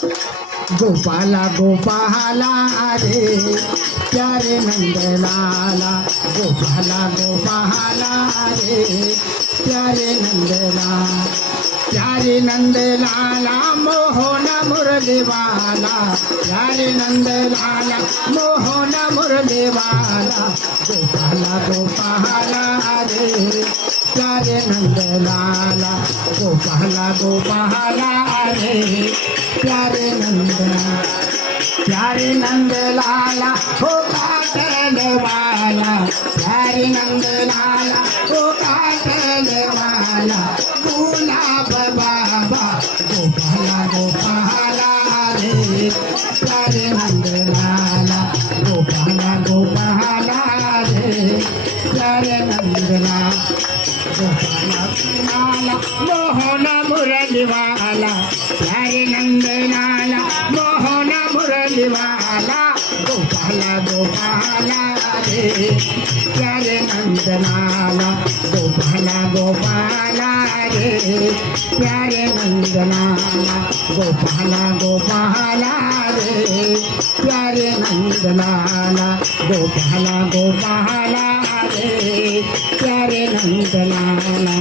गोपाला गोपाला रे प्यारे नंदलाला, गोपाला गोपाला रे प्यारे नंदलाला, प्यारे नंदलाला मोहन मुरलीवाला, प्यारे नंदलाला मोहन मुरलीवाला, गोपाला गोपाला रे प्यारे नंदलाला, गोपाला गोपाला रे प्यारे नंदलाला, प्यारे नंदलाला हो काटलवाला, प्यारे नंदलाला हो काटलवाला, गुलाब बाबा गोपाला गोपाला रे प्यारे नंदलाला, गोपाला गोपाला रे प्यारे नंदलाला, गोपाला गोपाला मोहन मुरलीवाला, प्यारे नंदलाला मोहन मुरलीवाला, गोपाला गोपाला रे प्यारे नंदलाला, गोपाला गोपाला रे प्यारे नंदलाला, गोपाला गोपाला रे प्यारे नंदलाला, गोपाला गोपाला रे प्यारे नंदलाला।